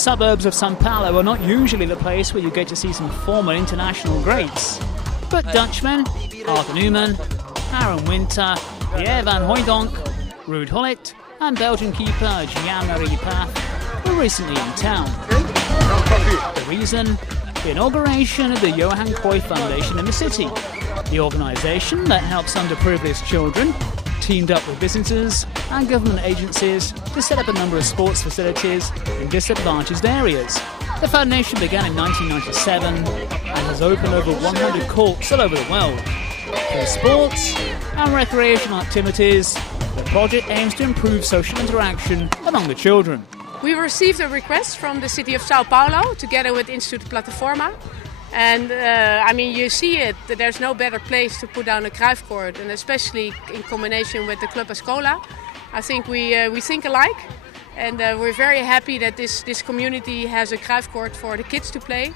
suburbs of São Paulo are not usually the place where you get to see some former international greats. But Dutchmen, Arthur Newman, Aaron Winter, Pierre van Hooijdonk, Ruud Gullit and Belgian keeper Jean-Marie Pfaff were recently in town. The reason? The inauguration of the Johan Cruyff Foundation in the city. The organisation that helps underprivileged children teamed up with businesses and government agencies to set up a number of sports facilities in disadvantaged areas. The foundation began in 1997 and has opened over 100 courts all over the world. Through sports and recreational activities, the project aims to improve social interaction among the children. We received a request from the city of São Paulo together with Instituto Plataforma. And you see it, there's no better place to put down a Cruyff court, and especially in combination with the Club Escola. I think we think alike, and we're very happy that this community has a Cruyff court for the kids to play,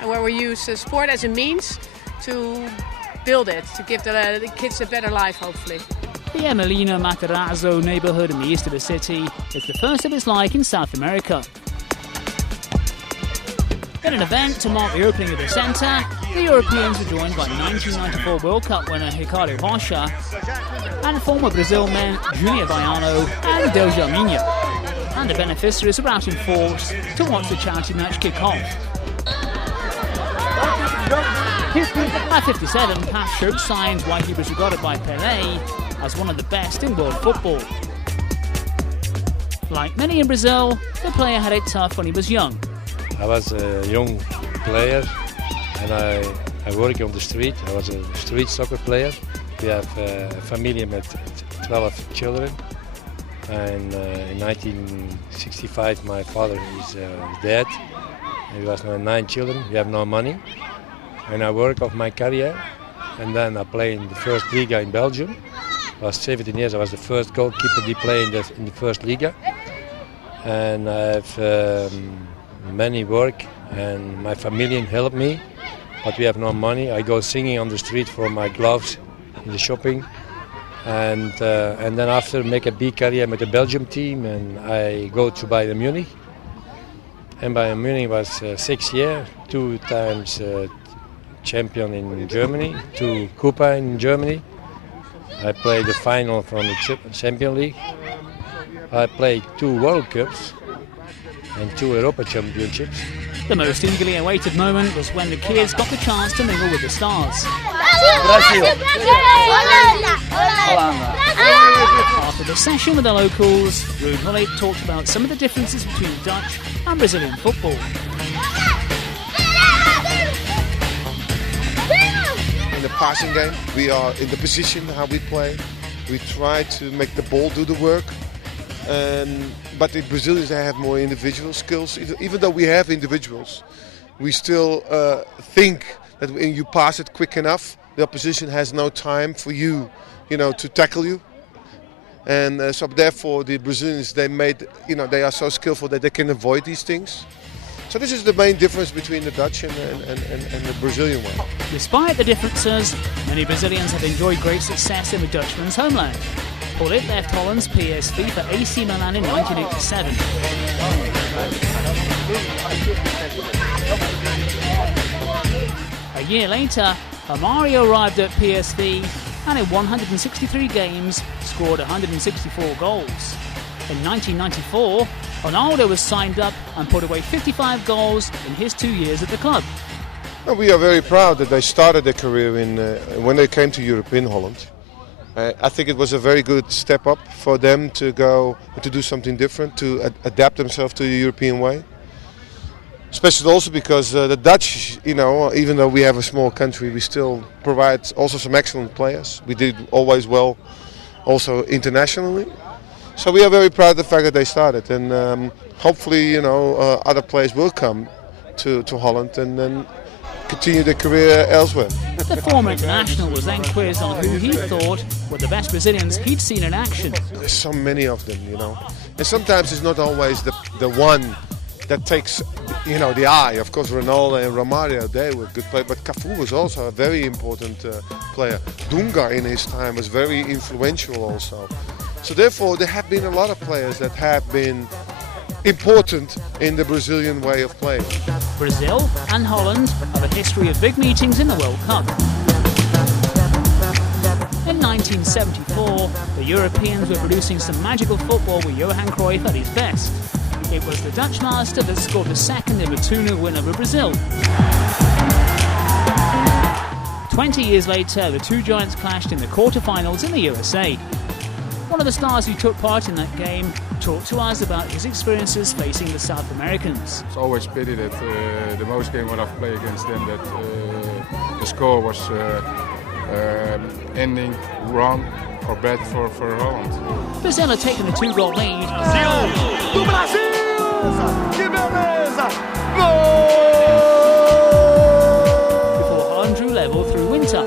and where we use sport as a means to build it, to give the kids a better life, hopefully. The Emilino Matarazzo neighbourhood in the east of the city is the first of its like in South America. In an event to mark the opening of the centre, the Europeans were joined by 1994 World Cup winner Ricardo Rocha and former Brazil men Junior Baiano and Del Jaminha. And the beneficiaries were out in force to watch the charity match kick off. At 57, Pfaff showed signs why he was regarded by Pelé as one of the best in world football. Like many in Brazil, the player had it tough when he was young. I was a young player and I worked on the street. I was a street soccer player. We have a family with 12 children. And in 1965 my father is dead. He was 9 children. We have no money. And I work off my career. And then I play in the first Liga in Belgium. I was 17 years. I was the first goalkeeper to play in the first Liga. And I have many work, and my family help me, but we have no money. I go singing on the street for my gloves in the shopping, and then after make a big career with the Belgium team, and I go to Bayern Munich. And Bayern Munich was 6 years, 2 times champion in Germany, 2 Copa in Germany. I played the final from the Champions League. I played 2 World Cups and 2 Europa Championships. The most eagerly awaited moment was when the kids got the chance to mingle with the stars. FootBrazil. After the session with the locals, Ruud Gullit talked about some of the differences between Dutch and Brazilian football. In the passing game, we are in the position how we play. We try to make the ball do the work. But the Brazilians, they have more individual skills. Even though we have individuals, we still think that when you pass it quick enough, the opposition has no time for you, to tackle you. And so therefore the Brazilians, they are so skillful that they can avoid these things. So this is the main difference between the Dutch and the Brazilian one. Despite the differences, many Brazilians have enjoyed great success in the Dutchman's homeland. Gullit left Holland's PSV for AC Milan in 1987. A year later, Romario arrived at PSV and in 163 games scored 164 goals. In 1994, Ronaldo was signed up and put away 55 goals in his 2 years at the club. Well, we are very proud that they started their career when they came to Europe in Holland. I think it was a very good step up for them to go and to do something different, to adapt themselves to the European way. Especially also because the Dutch, even though we have a small country, we still provide also some excellent players. We did always well also internationally. So we are very proud of the fact that they started, and hopefully, other players will come to Holland and then continue their career elsewhere. The former international was then quizzed on who he thought were the best Brazilians he'd seen in action. There's so many of them, and sometimes it's not always the one that takes, the eye. Of course, Ronaldo and Romario, they were good players, but Cafu was also a very important player. Dunga in his time was very influential also. So therefore, there have been a lot of players that have been, important in the Brazilian way of playing. Brazil and Holland have a history of big meetings in the World Cup. In 1974, the Europeans were producing some magical football with Johan Cruyff at his best. It was the Dutch master that scored the second of a 2-0 win over Brazil. 20 years later, the two giants clashed in the quarter-finals in the USA. One of the stars who took part in that game talked to us about his experiences facing the South Americans. It's always pity that the most game when I've played against them that the score was ending wrong or bad for Holland. Brazil had taken a 2-goal lead. Do Brasil! Que beleza! Before Holland drew level through winter.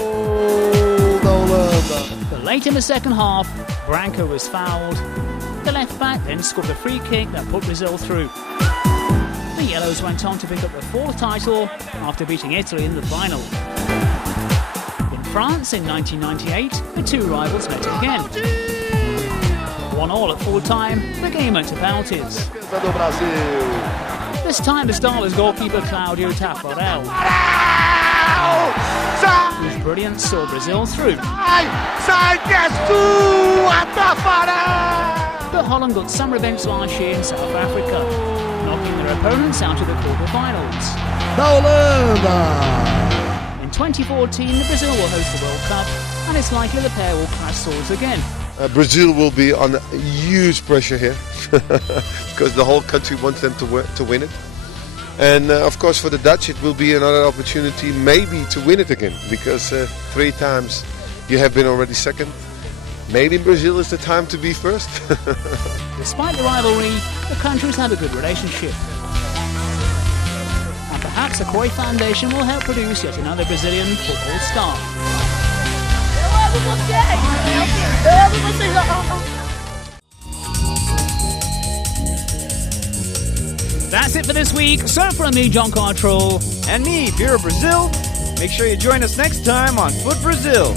But late in the second half, Branco was fouled. The left back then scored a free kick that put Brazil through. The Yellows went on to pick up the fourth title after beating Italy in the final. In France in 1998, the two rivals met again. 1-1 at full time, the game went to penalties. This time the star was goalkeeper Claudio Taffarel, whose brilliance saw Brazil through. But Holland got some revenge last year in South Africa, knocking their opponents out of the quarter-finals. In 2014, Brazil will host the World Cup, and it's likely the pair will clash swords again. Brazil will be under huge pressure here because the whole country wants them to win it. And of course for the Dutch it will be another opportunity maybe to win it again, because 3 times you have been already second. Maybe Brazil is the time to be first. Despite the rivalry, the countries have a good relationship. And perhaps the Cruyff Foundation will help produce yet another Brazilian football star. That's it for this week. So from me, John Cartroll. And me, Pure Brazil. Make sure you join us next time on FootBrazil.